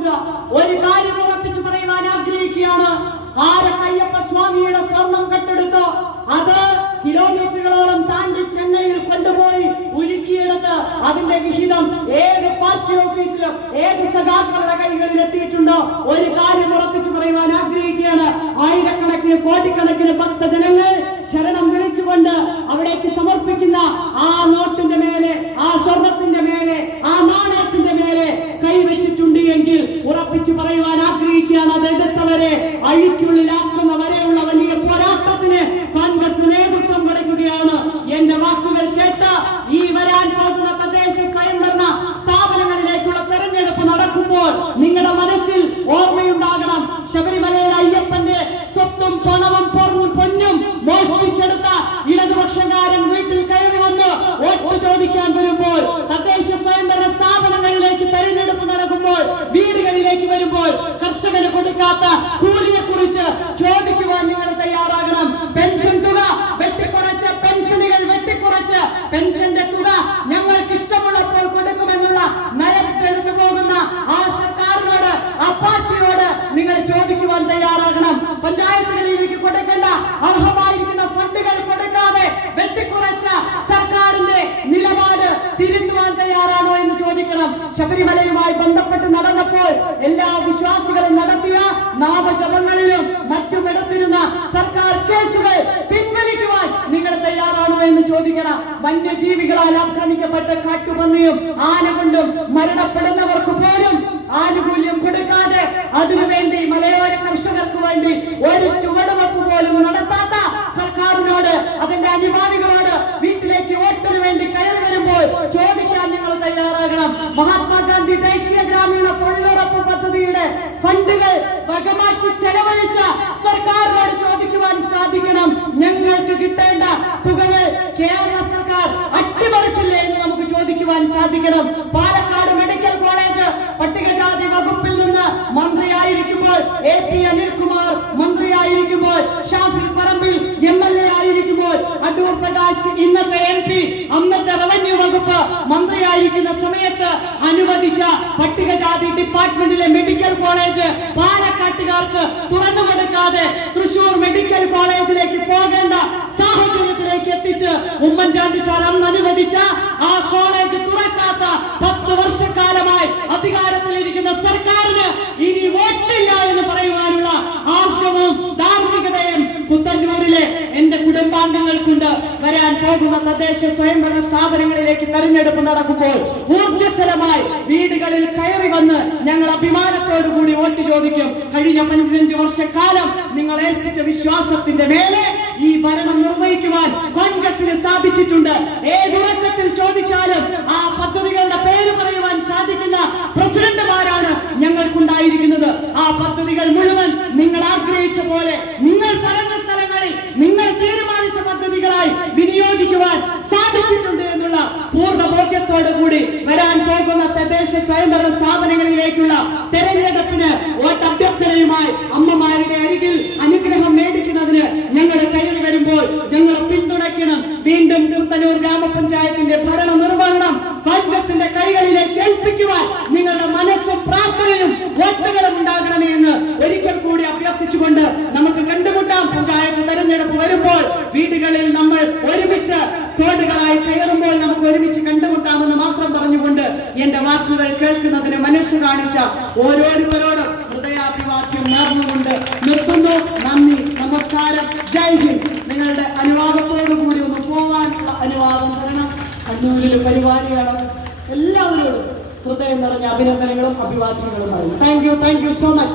നോക്കുക. ഒരു കാര്യം ഉറപ്പിച്ചു പറയുവാൻ ആഗ്രഹിക്കുകയാണ്. ആരക്കയ്യപ്പ സ്വാമിയുടെ സ്വർണം കട്ടെടുത്ത് അത് കിലോമീറ്ററുകളോളം താണ്ടി ചെന്നൈയിൽ കൊണ്ടുപോയി ഉരുക്കിയെടുത്ത് അതിന്റെ വിഹിതം ഏത് പാർട്ടി ഓഫീസിലും ഏത് സഖാക്കളുടെ കൈകളിൽ എത്തിയിട്ടുണ്ടോ? ഒരു കാര്യം ഉറപ്പിച്ചു പറയുവാൻ ആഗ്രഹിക്കുകയാണ്. ആയിരക്കണക്കിന് കോടിക്കണക്കിന് ഭക്തജനങ്ങൾ ശരണം വിളിച്ചുകൊണ്ട് അവിടേക്ക് സമർപ്പിക്കുന്ന ആ നോട്ടിന്റെ മേലെ, ആ സ്വർണത്തിന്റെ മേലെ, ആ നാണയത്തിന്റെ മേലെ കൈവച്ചിട്ടുണ്ട് എങ്കിൽ ഉറപ്പിച്ചു പറയുവാൻ ആഗ്രഹിക്കുകയാണ്, അത് എടുത്തവരെ അഴിക്കുള്ളിലാക്കുന്ന വരെയുള്ള വലിയ പോരാട്ടത്തിന് കോൺഗ്രസ് നേതൃത്വം കൊടുക്കുകയാണ്. എന്റെ വാക്കുകൾ കേട്ട ഈ വരാൻ പോകുന്ന തദ്ദേശ സ്വയംഭരണ സ്ഥാപനങ്ങളിലേക്കുള്ള തെരഞ്ഞെടുപ്പ് നടക്കുമ്പോൾ നിങ്ങളുടെ മനസ്സിൽ ഓർമ്മയുണ്ടാകണം, ശബരിമലയുടെ അയ്യപ്പന്റെ സ്വത്തും പണവും പൊന്നും മോഷ്ടിച്ചെടുത്ത ഇടതുപക്ഷക്കാരൻ വീട്ടിൽ കയറി വന്ന് വോട്ട് ചോദിക്കാൻ വരുമ്പോൾ, തദ്ദേശ സ്വയംഭരണ സ്ഥാപനങ്ങളിലേക്ക് തെരഞ്ഞെടുപ്പ് നടക്കുമ്പോൾ, വീടുകളിലേക്ക് വരുമ്പോൾ കർഷകന് കൊടുക്കാത്ത കൂലിയെ കുറിച്ച് ചോദിക്കുവാൻ നിങ്ങൾ തയ്യാറാകണം. പെൻഷൻ തുക വെട്ടിക്കുറച്ച്, പെൻഷനുകൾ വെട്ടിക്കുറച്ച് പെൻഷന്റെ തുക ഞങ്ങൾക്ക് ഇഷ്ടമുള്ളപ്പോൾ കൊടുക്കുമെന്നുള്ള നയത്തെടുത്തു പോകുന്ന ആ സർക്കാരിനോട്, ആ പാർട്ടിയോട് നിങ്ങൾ ചോദിക്കുവാൻ തയ്യാറാകണം. പഞ്ചായത്തുകളിലേക്ക് കൊടുക്കേണ്ട അർഹമായിരിക്കുന്ന ഫണ്ടുകൾ കൊടുക്കാതെ വെട്ടിക്കുറച്ച സർക്കാരിന്റെ നിലപാട് തിരുത്തുവാൻ തയ്യാറാണോ എന്ന് ചോദിക്കണം. ശബരിമലയുമായി ബന്ധപ്പെട്ട് നടന്നപ്പോൾ എല്ലാ വിശ്വാസികളും നടത്തിയ നാമജപങ്ങളിലും മറ്റും എടുത്തിരുന്ന സർക്കാർ കേസുകൾ പിൻവലിക്കുവാൻ നിങ്ങൾ തയ്യാറാണോ എന്ന് ചോദിക്കണം. വന്യജീവികളാൽ ആക്രമിക്കപ്പെട്ട കാട്ടുപന്നിയും ആന കൊണ്ടും മരണപ്പെടുന്നവർക്ക് പോലും ആനുകൂല്യം കൊടുക്കാതെ അതിനുവേണ്ടി മലയോര കർഷകർക്ക് വേണ്ടി ഒരു ചുവടുവെപ്പ് പോലും നടത്താത്ത സർക്കാരിനോട്, അതിന്റെ അനുഭാവികളോട് വീട്ടിലേക്ക് വോട്ടിന് വേണ്ടി കയറി വരുമ്പോൾ ചോദിക്കാൻ നിങ്ങൾ തയ്യാറാകണം. മഹാത്മാഗാന്ധി ദേശീയ ഗ്രാമീണ തൊഴിലുറപ്പ് പദ്ധതിയുടെ ഫണ്ടുകൾ വകമാറ്റി ചെലവഴിച്ച സർക്കാരിനോട് ചോദിക്കുവാൻ സാധിക്കണം. ഞങ്ങൾക്ക് കിട്ടേണ്ട തുകകൾ കേരള സർക്കാർ അട്ടിമറിച്ചില്ലേ എന്ന് നമുക്ക് ചോദിക്കുവാൻ സാധിക്കണം. പാലക്കാട് മെഡിക്കൽ കോളേജ് പട്ടികജാതി വകുപ്പിൽ നിന്ന് മന്ത്രിയായിരിക്കുമ്പോൾ, AP അനിൽകുമാർ മന്ത്രിയായിരിക്കുമ്പോൾ, ഷാഫി പറമ്പിൽ MLA ആയിരിക്കുമ്പോൾ, അടൂർ പ്രകാശ് ഇന്നത്തെ MP അന്നത്തെ റവന്യൂ വകുപ്പ് മന്ത്രിയായിരിക്കുന്ന സമയത്ത് അനുവദിച്ച പട്ടികജാതി ഡിപ്പാർട്ട്മെന്റിലെ മെഡിക്കൽ കോളേജ് പാലക്കാട്ടുകാർക്ക് തുറന്നു കൊടുക്കാതെ തൃശൂർ മെഡിക്കൽ കോളേജിലേക്ക് പോകേണ്ട സാഹചര്യത്തിലേക്ക് എത്തിച്ച് ഉമ്മൻചാണ്ടി സാർ അന്ന് അനുവദിച്ച ആ കോളേജ് തുറക്കാത്ത 10 വർഷക്കാലമായി അധികാരത്തിലിരിക്കുന്ന സർക്കാരിന് ഇനി വോട്ടില്ല എന്ന് പറയുവാനുള്ള ആർജവും ധാർമ്മികതയും പുത്തന്നൂരിലെ എന്റെ കുടുംബാംഗങ്ങൾക്കുണ്ട്. വരാൻ പോകുന്ന തദ്ദേശ സ്വയംഭരണ സ്ഥാപനങ്ങളിലേക്ക് തെരഞ്ഞെടുപ്പ് നടക്കുമ്പോൾ ഊർജ്ജസ്വലമായി വീടുകളിൽ കയറി വന്ന് ഞങ്ങൾ അഭിമാനത്തോടുകൂടി വോട്ട് ചോദിക്കും. കഴിഞ്ഞ 15 വർഷക്കാലം നിങ്ങൾ ഏൽപ്പിച്ച വിശ്വാസത്തിന്റെ മേലെ ഈ ഭരണം നിർവഹിക്കുവാൻ കോൺഗ്രസിന് സാധിച്ചിട്ടുണ്ട്. ഏതുറക്കത്തിൽ ചോദിച്ചാലും ആ പദ്ധതികളുടെ പേര് പറയുവാൻ സാധിക്കുന്ന പ്രസിഡന്റുമാരാണ് ഞങ്ങൾക്കുണ്ടായിരിക്കുന്നത്. ആ പദ്ധതികൾ മുഴുവൻ നിങ്ങൾ ആഗ്രഹിച്ച പോലെ, നിങ്ങൾ പറഞ്ഞ സ്ഥലങ്ങളിൽ നിങ്ങൾ തീരുമാനിച്ച പദ്ധതികളായി വിനിയോഗിക്കുവാൻ സാധിച്ചിട്ടുണ്ട് എന്നുള്ള പൂർണ്ണ ബോധ്യത്തോടു കൂടി വരാൻ പോകുന്ന തദ്ദേശ സ്വയംഭരണ സ്ഥാപനങ്ങളിലേക്കുള്ള തെരഞ്ഞെടുപ്പിന് വോട്ട് അഭ്യർത്ഥനയുമായി അമ്മമാരുടെ അരികിൽ അനുഗ്രഹം മേടിക്കുന്നതിന് ഞങ്ങളുടെ കയ്യിൽ വരുമ്പോൾ ഞങ്ങളെ പിന്തുണയ്ക്കണം. വീണ്ടും പുത്തന്നൂർ ഗ്രാമപഞ്ചായത്തിന്റെ ഭരണ നിർവഹണം കോൺഗ്രസിന്റെ കൈകളിലേക്ക് ഏൽപ്പിക്കുവാൻ നിങ്ങളുടെ മനസ്സും പ്രാർത്ഥനയും വോട്ടുകളും ഉണ്ടാകണമേ എന്ന് ഒരിക്കൽ കൂടി അഭ്യർത്ഥിച്ചുകൊണ്ട് നമുക്ക് കണ്ടുമുട്ടാം. പഞ്ചായത്ത് തെരഞ്ഞെടുപ്പ് വരുമ്പോൾ വീടുകളിൽ നമ്മൾ ഒരുമിച്ച് സ്ക്വാഡുകളായി കയറുമ്പോൾ നമുക്ക് ഒരുമിച്ച് കണ്ടുമുട്ടാമെന്ന് മാത്രം പറഞ്ഞുകൊണ്ട് എന്റെ വാക്കുകൾ കേൾക്കുന്നതിന് മനസ്സ് കാണിച്ച ഓരോരുത്തരോടും ഹൃദയാഭിവാദ്യം നേർന്നുകൊണ്ട് നിർത്തുന്നു. നന്ദി, നമസ്കാരം, ജയ് ഹിന്ദ്. നിങ്ങളുടെ അനുവാദത്തോടു കൂടി ഒന്ന് പോവാനുള്ള അനുവാദം തരണം. കണ്ണൂരിൽ പരിപാടിയാണ്. എല്ലാവരോടും ഹൃദയം നിറഞ്ഞ അഭിനന്ദനങ്ങളും അഭിവാദ്യങ്ങളും. Thank you so much.